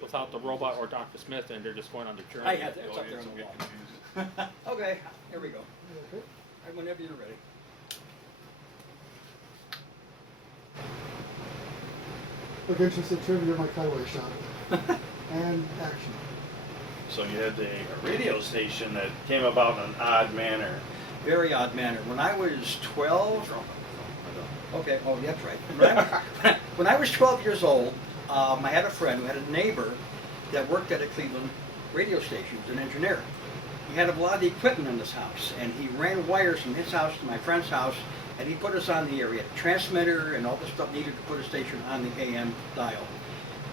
without the robot or Dr. Smith, and they're just going on the journey. I have that. It's up there on the wall. Okay, here we go. Okay. Right, whenever you're ready. Look interested trivia, Mike Highway shot. And action. So you had a radio station that came about in an odd manner. Very odd manner. When I was 12, okay, oh, that's right. When I was 12 years old, I had a friend who had a neighbor that worked at a Cleveland radio station. He was an engineer. He had a lot of the equipment in his house, and he ran wires from his house to my friend's house, and he put us on the air. He had a transmitter and all the stuff needed to put a station on the AM dial.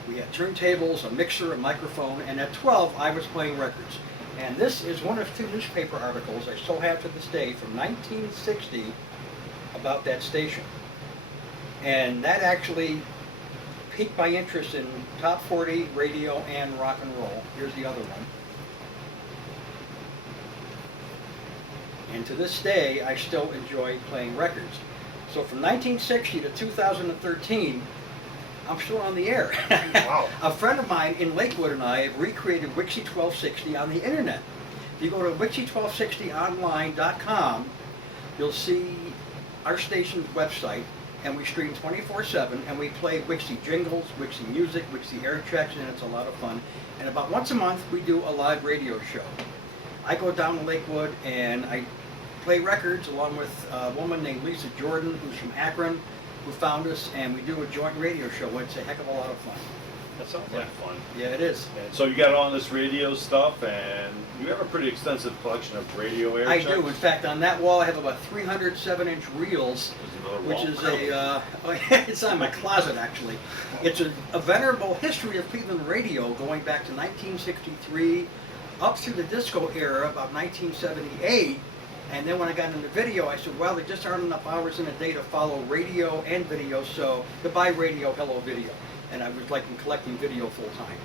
We had turntables, a mixer, a microphone, and at 12 I was playing records. And this is one of two newspaper articles I still have to this day from 1960 about that station. And that actually piqued my interest in top 40 radio and rock and roll. Here's the other one. And to this day, I still enjoy playing records. So from 1960 to 2013, I'm still on the air. Wow. A friend of mine in Lakewood and I have recreated Wixie 1260 on the internet. If you go to Wixie1260online.com, you'll see our station's website, and we stream 24/7, and we play Wixie jingles, Wixie music, Wixie air checks, and it's a lot of fun. And about once a month, we do a live radio show. I go down to Lakewood and I play records along with a woman named Lisa Jordan, who's from Akron, who found us, and we do a joint radio show. It's a heck of a lot of fun. That sounds like fun. Yeah, it is. And so you got all this radio stuff, and you have a pretty extensive collection of radio air I checks. do. In fact, on that wall, I have about 307-inch reels, which is it's on my closet, actually. It's a venerable history of Cleveland radio going back to 1963, up through the disco era, about 1978. And then when I got into video, I said, well, there just aren't enough hours in a day to follow radio and video, so goodbye radio, hello video. And I was like collecting video full time.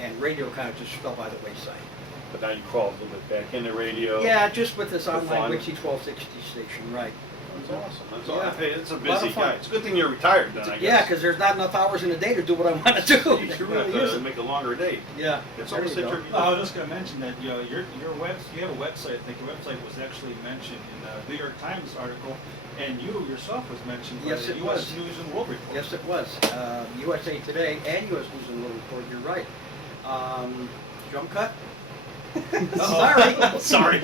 And radio kind of just fell by the wayside. But now you crawled a little bit back into radio. Yeah, just with this For online fun. Wixie 1260 station, right. That's awesome. That's Yeah. awesome. Hey, it's a Lot busy of fun. guy. It's a good thing you're retired then, I guess. Yeah, because there's not enough hours in a day to do what I want to do. You It should really have to isn't. make a longer day. Yeah, It's there almost you go. interview. I was just going to mention that you have a website. I think your website was actually mentioned in the New York Times article, and you yourself was mentioned by Yes, the it U.S. was. News and World Report. Yes, it was. USA Today and U.S. News and World Report, you're right. Jump cut? Sorry. Sorry.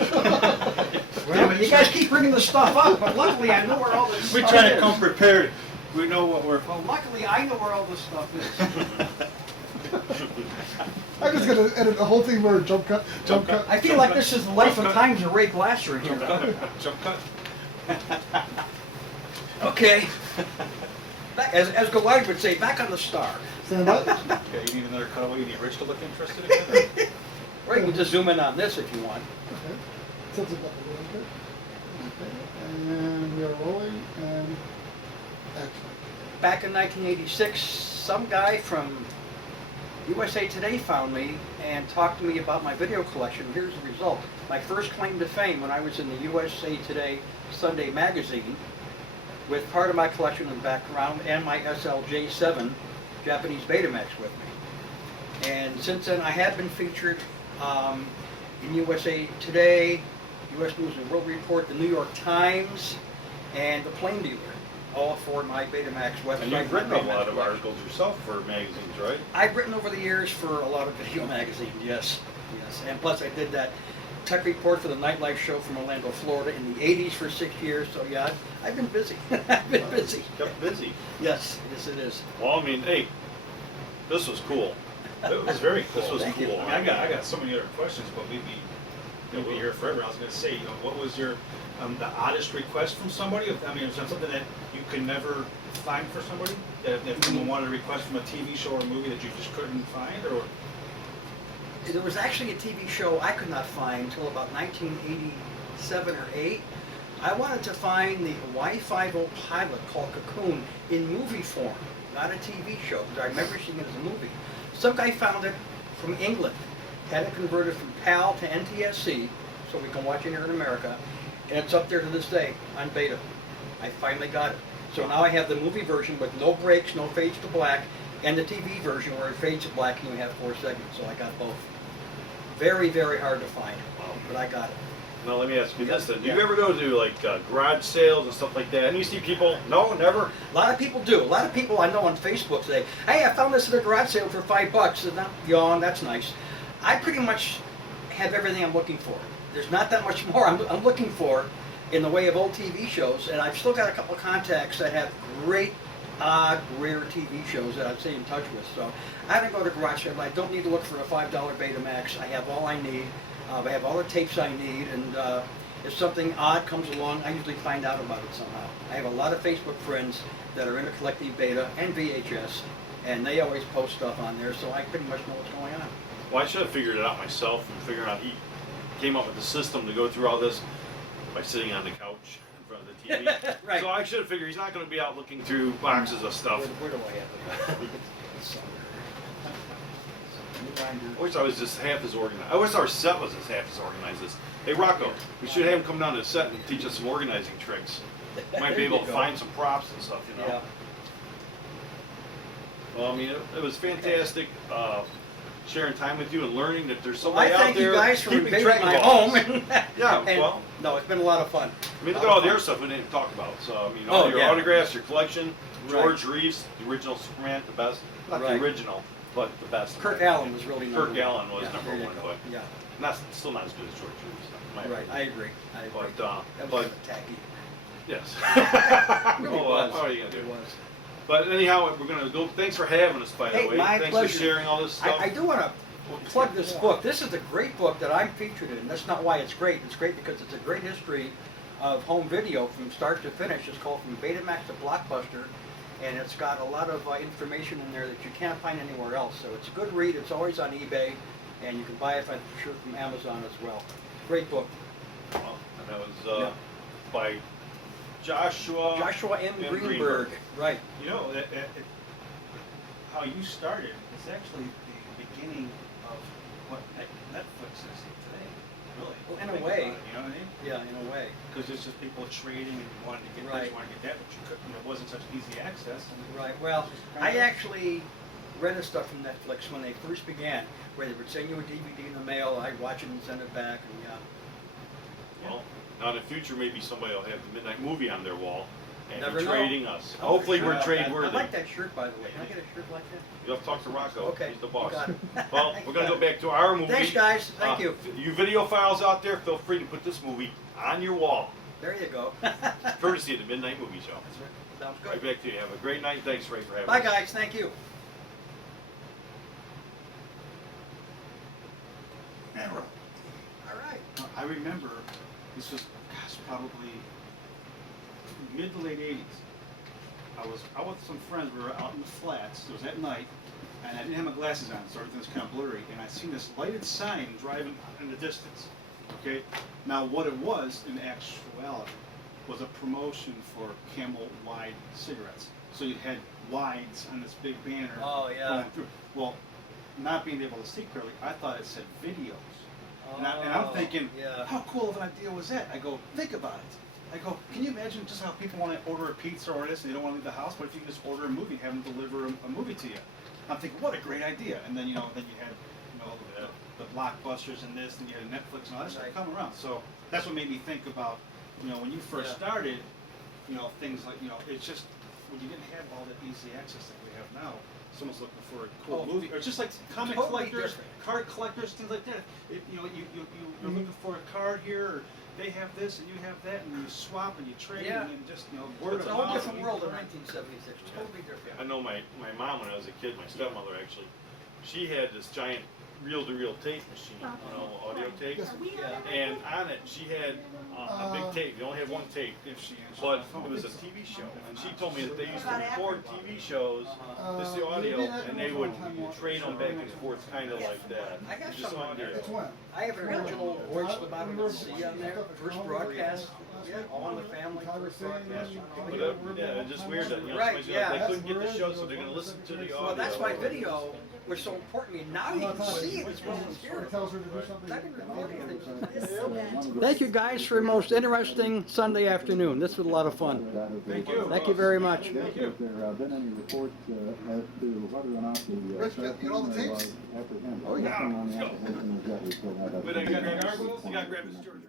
Well, you guys keep bringing the stuff up, but luckily I know where all this We stuff try to is. come prepared. We know what we're. Well, luckily I know where all this stuff is. I'm just gonna edit the whole thing where jump cut, jump cut. I feel like this is the life and times of Ray Glasser here. Jump cut. Okay. As Ghoulardi would say, back on the star. Stand up. Okay, you need another cutaway. You need Rich to look interested again. Or you can just zoom in on this if you want. Okay. Tilt it up a little bit. Okay. And we are rolling and action. Back in 1986, some guy from USA Today found me and talked to me about my video collection. Here's the result. My first claim to fame when I was in the USA Today Sunday magazine, with part of my collection in the background and my SLJ7 Japanese Betamax with me. And since then I have been featured in USA Today, U.S. News and World Report, the New York Times, and the Plain Dealer, all for my Betamax website. And you've written a my lot of Betamax articles yourself for magazines, right? I've written over the years for a lot of video magazines, yes. Yes, and plus I did that tech report for the nightlife show from Orlando, Florida in the 80s for 6 years, so yeah, I've been busy. I've been busy. Kept busy. Yes, yes it is. Well, I mean, hey, this was cool. It was very cool. This was Thank you. cool. I mean, I got so many other questions, but we'll be here forever. I was going to say, what was your the oddest request from somebody? I mean, is there something that you could never find for somebody? That if someone wanted a request from a TV show or a movie that you just couldn't find, or? There was actually a TV show I could not find until about 1987 or 8. I wanted to find the Hawaii Five-0 pilot called Cocoon in movie form, not a TV show, because I remember seeing it as a movie. Some guy found it from England, had it converted from PAL to NTSC, so we can watch it here in America, and it's up there to this day on beta. I finally got it. So now I have the movie version with no breaks, no fades to black, and the TV version where it fades to black and you have 4 segments. So I got both. Very, very hard to find, but I got it. Now let me ask you this then. Do Yeah. you ever go to like garage sales and stuff like that? And you see people, no, never? A lot of people do. A lot of people I know on Facebook say, "Hey, I found this at a garage sale for $5." And I'm, yawn, that's nice. I pretty much have everything I'm looking for. There's not that much more I'm looking for in the way of old TV shows, and I've still got a couple of contacts that have great, odd, rare TV shows that I stay in touch with. So I don't go to garage sale. I don't need to look for a $5 Betamax. I have all I need. I have all the tapes I need, and if something odd comes along, I usually find out about it somehow. I have a lot of Facebook friends that are into collecting Beta and VHS, and they always post stuff on there, so I pretty much know what's going on. Well, I should have figured it out myself and figured out he came up with the system to go through all this by sitting on the couch in front of the TV. Right. So I should have figured he's not going to be out looking through boxes of stuff. Where do I have it? I wish I was just half as organized. I wish our set was as half as organized as. Hey Rocco, we should have him come down to the set and teach us some organizing tricks. Might be able to find some props and stuff, you know. Yeah. Well, I mean, it was fantastic sharing time with you and learning that there's Well, I somebody out thank there you guys for keeping invading track of my all home. this. Yeah, And, well, no, it's been a lot of fun. I mean, look at all the other stuff we didn't talk about. So, I mean, all Oh, your yeah. autographs, your collection, Right. George Reeves, the original Superman, the best. Not Right. the original, but the best. Kirk Allen was really number Kirk one. Allen was Yeah, number there you one, go. but Yeah, still not as good as George Reeves. in my right. opinion. I agree. I agree. But, That was but kind of tacky. yes. Really Oh, was. what are you gonna It do? was. But anyhow, we're gonna go. Thanks for having us, by the Hey, way. my Thanks pleasure. for sharing all this stuff. I do want to plug this book. This is a great book that I'm featured in. That's not why it's great. It's great because it's a great history of home video from start to finish. It's called From Betamax to Blockbuster, and it's got a lot of information in there that you can't find anywhere else. So it's a good read. It's always on eBay, and you can buy it, I'm sure, from Amazon as well. Great book. Well, and that was Yeah. by Joshua. Joshua M. M. Greenberg. Greenberg. Right. You know, how you started is actually the beginning of what Netflix is today. Really. Well, in a Think way. about it, you know what I mean? Yeah, in a way. Because it's just people trading and wanting to get Right. this, wanting to get that, but you couldn't, it wasn't such easy access. And Right. Well, I actually rented stuff from Netflix when they first began, where they would send you a DVD in the mail. I'd watch it and send it back, and Well, now in the future, maybe somebody will have the midnight movie on their wall and Never be know. trading us. Oh, Hopefully, sure. we're trade I worthy. like that shirt, by the way. Can I get a shirt like that? You'll have to talk to Rocco. Okay, He's the boss. you got it. Well, we're gonna go back to our movie. Thanks, guys. Thank you. You video files out there, feel free to put this movie on your wall, There you go. courtesy of the Midnight Movie Show. Sounds Right good. back to you. Have a great night. Thanks, Ray, for having Bye, us. guys. Thank you. All right. I remember this was, gosh, probably mid to late 80s. I was out with some friends. We were out in the flats. It was at night, and I didn't have my glasses on, so everything was kind of blurry. And I seen this lighted sign driving in the distance. Okay, now what it was in actuality was a promotion for Camel Wide cigarettes. So you had wides on this big banner. Oh, yeah. Going through. Well, not being able to see clearly, I thought it said videos. And I'm thinking, yeah. how cool of an idea was that? I go, think about it. I go, can you imagine just how people want to order a pizza or this and they don't want to leave the house? What if you can just order a movie and have them deliver a movie to you? I'm thinking, what a great idea. And then, then you had, the blockbusters and this, and you had Netflix and all that stuff Right. come around. So that's what made me think about, when you first Yeah. started, things like, it's just, when you didn't have all that easy access that we have now, someone's looking for a cool Oh, movie, or just like comic totally collectors, different. card collectors, things like that. You're looking for a card here, or they have this and you have that, and you swap and you trade, Yeah. and then just word It's of a whole mouth. different world in 1976. Totally different. I know my mom, when I was a kid, my stepmother actually, she had this giant reel-to-reel tape machine, audio tape. Yeah. And on it, she had a big tape. You only had one tape. If she answers But the phone. it was a TV show, and she told me that they used to record TV shows, just the audio, and they would trade them back and forth, kind of like that. I got Just some on there. It's when? I have an original Voice of the Bottom of the Sea on there. First broadcast. Yeah, All in the Family. First broadcast. But yeah, it's just weird that Right, somebody's yeah. they couldn't get the show, so they're gonna listen to the audio. Well, that's why video was so important to me. Now you can see it. It's one of the It tells her to do something. I've been recording things. Yep. Thank you guys for a most interesting Sunday afternoon. This was a lot of fun. Thank you. Thank you very much. Thank you. Has there been any reports as to whether or not the Rich, get all the tapes? apprehended? Oh, yeah. Nothing on the Let's go. apprehension is that we still have that. But I got gargoyles, you got to grab his George.